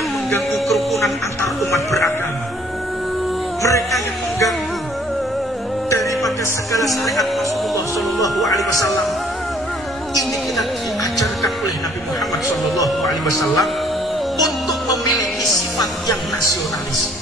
yang mengganggu kerukunan antar umat beragama, mereka yang mengganggu daripada segala syariat Rasulullah Shallallahu Alaihi Wasallam. Ini kita diajarkan oleh Nabi Muhammad Shallallahu Alaihi Wasallam untuk memiliki sifat yang nasionalis.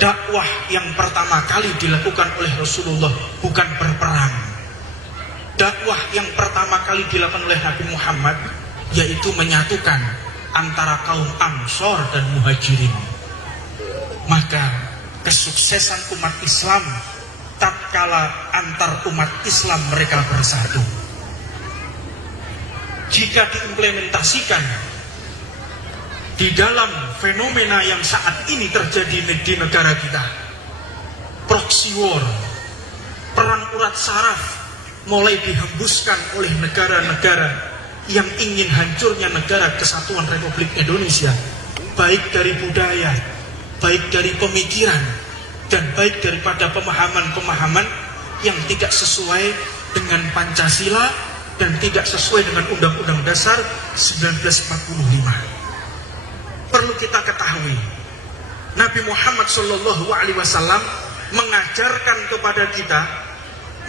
Dakwah yang pertama kali dilakukan oleh Rasulullah bukan berperang. Dakwah yang pertama kali dilakukan oleh Nabi Muhammad yaitu menyatukan antara kaum Ansor dan Muhajirin. Maka kesuksesan umat Islam tatkala antar umat Islam mereka bersatu, jika diimplementasikan di dalam fenomena yang saat ini terjadi di negara kita, proxy war, perang urat saraf mulai dihembuskan oleh negara-negara yang ingin hancurnya negara kesatuan Republik Indonesia, baik dari budaya, baik dari pemikiran, dan baik daripada pemahaman-pemahaman yang tidak sesuai dengan Pancasila dan tidak sesuai dengan Undang-Undang Dasar 1945. Perlu kita ketahui, Nabi Muhammad Shallallahu Alaihi Wasallam mengajarkan kepada kita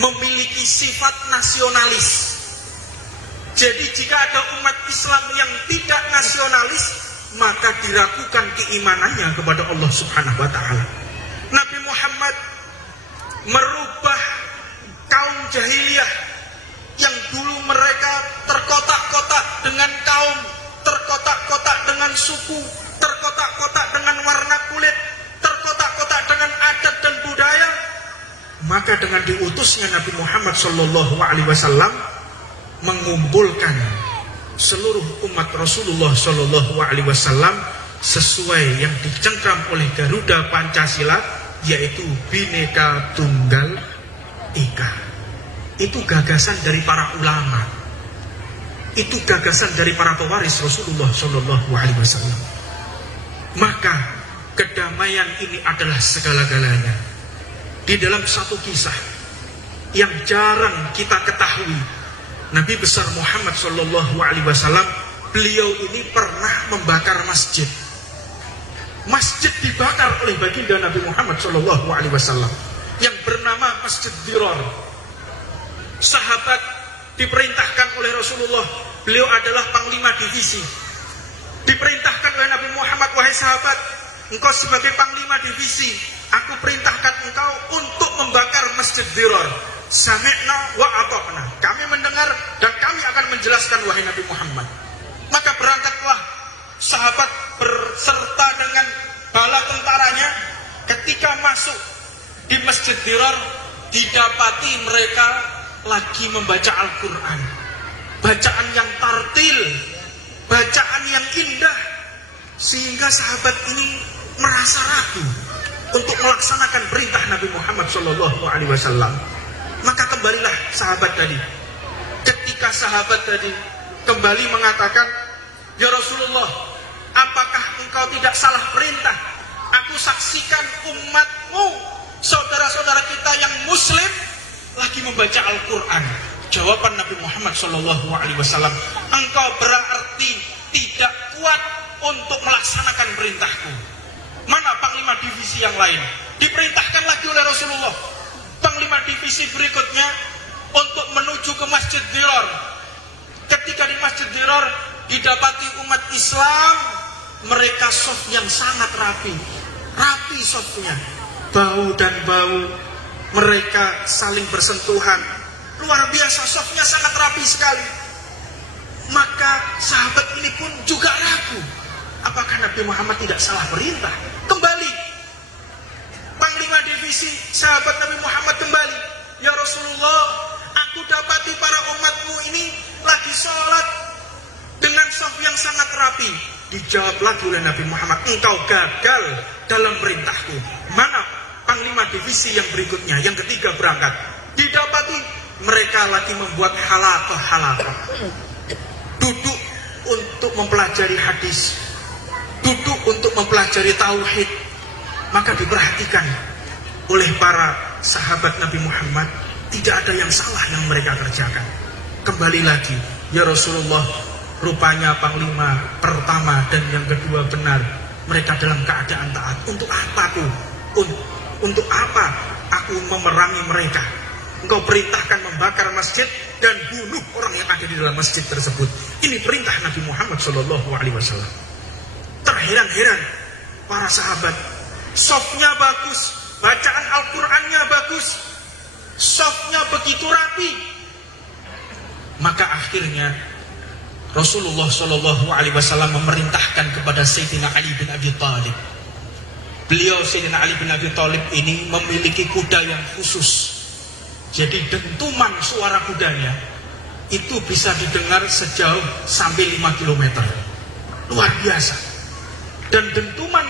memiliki sifat nasionalis. Jadi jika ada umat Islam yang tidak nasionalis, maka diragukan keimanannya kepada Allah Subhanahu Wa Taala. Nabi Muhammad merubah kaum jahiliyah yang dulu mereka terkotak-kotak dengan kaum, terkotak-kotak dengan suku, terkotak-kotak dengan warna kulit, terkotak-kotak dengan adat dan budaya. Maka dengan diutusnya Nabi Muhammad Shallallahu Alaihi Wasallam mengumpulkan seluruh umat Rasulullah Shallallahu Alaihi Wasallam sesuai yang dicengkram oleh Garuda Pancasila, yaitu Bhinneka Tunggal Ika. Itu gagasan dari para ulama. Itu gagasan dari para pewaris Rasulullah Shallallahu Alaihi Wasallam. Maka kedamaian ini adalah segala-galanya. Di dalam satu kisah yang jarang kita ketahui, Nabi besar Muhammad Shallallahu Alaihi Wasallam, beliau ini pernah membakar masjid. Masjid dibakar oleh baginda Nabi Muhammad Shallallahu Alaihi Wasallam yang bernama Masjid Dirar. Sahabat diperintahkan oleh Rasulullah, beliau adalah panglima divisi. Diperintahkan oleh Nabi Muhammad, wahai sahabat, engkau sebagai panglima divisi, aku perintahkan engkau untuk membakar Masjid Dirar. Sami'na wa ata'na. Kami mendengar dan kami akan menjelaskan, wahai Nabi Muhammad. Maka berangkatlah sahabat berserta dengan bala tentaranya. Ketika masuk di Masjid Dirar, didapati mereka lagi membaca Al-Quran. Bacaan yang tartil, bacaan yang indah, sehingga sahabat ini merasa ragu untuk melaksanakan perintah Nabi Muhammad Shallallahu Alaihi Wasallam. Maka kembalilah sahabat tadi. Ketika sahabat tadi kembali mengatakan, ya Rasulullah, apakah engkau tidak salah perintah? Aku saksikan umatmu, saudara-saudara kita yang muslim lagi membaca Al-Quran. Jawaban Nabi Muhammad Shallallahu Alaihi Wasallam, engkau berarti tidak kuat untuk melaksanakan perintahku. Mana panglima divisi yang lain? Diperintahkan lagi oleh Rasulullah, panglima divisi berikutnya untuk menuju ke Masjid Dirar. Ketika di Masjid Dirar didapati umat Islam, mereka shaf yang sangat rapi shafnya, bau dan bau, mereka saling bersentuhan, luar biasa, shafnya sangat rapi sekali. Maka sahabat ini pun juga ragu, apakah Nabi Muhammad tidak salah perintah? Kembali panglima divisi sahabat Nabi Muhammad kembali, ya Rasulullah, aku dapati para umatmu ini lagi sholat dengan shaf yang sangat rapi. Dijawab lagi oleh Nabi Muhammad, engkau gagal dalam perintahku. Mana panglima divisi yang berikutnya, yang ketiga berangkat, didapati mereka lagi membuat halaqah, duduk untuk mempelajari hadis, duduk untuk mempelajari tauhid, maka diperhatikan oleh para sahabat Nabi Muhammad, tidak ada yang salah yang mereka kerjakan. Kembali lagi, ya Rasulullah, rupanya panglima pertama dan yang kedua benar, mereka dalam keadaan taat. Untuk apa aku? Untuk apa aku memerangi mereka? Engkau perintahkan membakar masjid dan bunuh orang yang ada di dalam masjid tersebut. Ini perintah Nabi Muhammad SAW. Terheran-heran para sahabat. Sofnya bagus, bacaan Al-Qur'annya bagus, sofnya begitu rapi. Maka akhirnya Rasulullah SAW memerintahkan kepada Sayyidina Ali bin Abi Thalib. Beliau Sayyidina Ali bin Abi Thalib ini memiliki kuda yang khusus. Jadi dentuman suara kudanya itu bisa didengar sejauh sampai 5 km. Luar biasa. Dan dentuman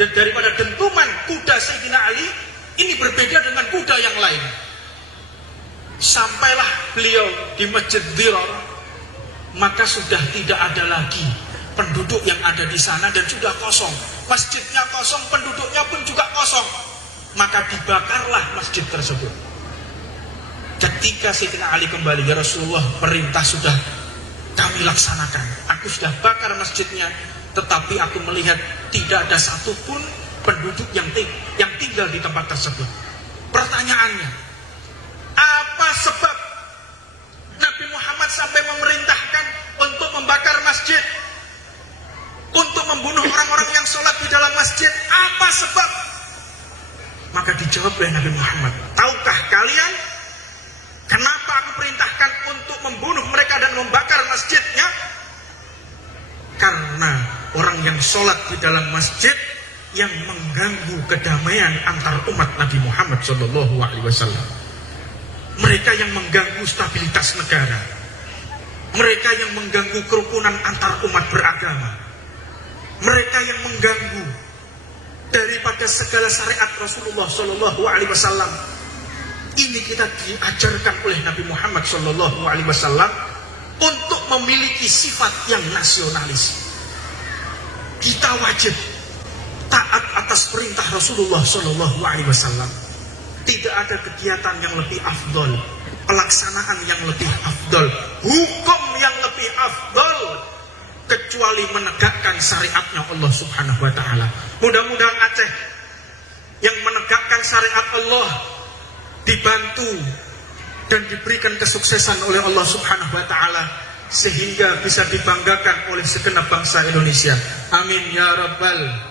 daripada dentuman kuda Sayyidina Ali ini berbeda dengan kuda yang lain. Sampailah beliau di Masjid Dhirar, maka sudah tidak ada lagi penduduk yang ada di sana dan sudah kosong. Masjidnya kosong, penduduknya pun juga kosong. Maka dibakarlah masjid tersebut. Ketika Sayyidina Ali kembali, ya Rasulullah, perintah sudah kami laksanakan. Aku sudah bakar masjidnya, tetapi aku melihat tidak ada satupun penduduk yang tinggal di tempat tersebut. Pertanyaannya, apa sebab Nabi Muhammad sampai memerintahkan untuk membakar masjid, untuk membunuh orang-orang yang sholat di dalam masjid? Apa sebab? Maka dijawab oleh Nabi Muhammad, tahukah kalian kenapa aku perintahkan untuk membunuh mereka dan membakar masjidnya? Karena orang yang sholat di dalam masjid yang mengganggu kedamaian antar umat Nabi Muhammad SAW. Mereka yang mengganggu stabilitas negara. Mereka yang mengganggu kerukunan antar umat beragama. Mereka yang mengganggu daripada segala syariat Rasulullah SAW. Ini kita diajarkan oleh Nabi Muhammad SAW untuk memiliki sifat yang nasionalis. Kita wajib taat atas perintah Rasulullah SAW. Tidak ada kegiatan yang lebih afdol, pelaksanaan yang lebih afdol, hukum yang lebih afdol, kecuali menegakkan syariatnya Allah Subhanahu wa ta'ala. Mudah-mudahan Aceh yang menegakkan syariat Allah dibantu dan diberikan kesuksesan oleh Allah Subhanahu wa ta'ala, sehingga bisa dibanggakan oleh segenap bangsa Indonesia. Amin ya rabbal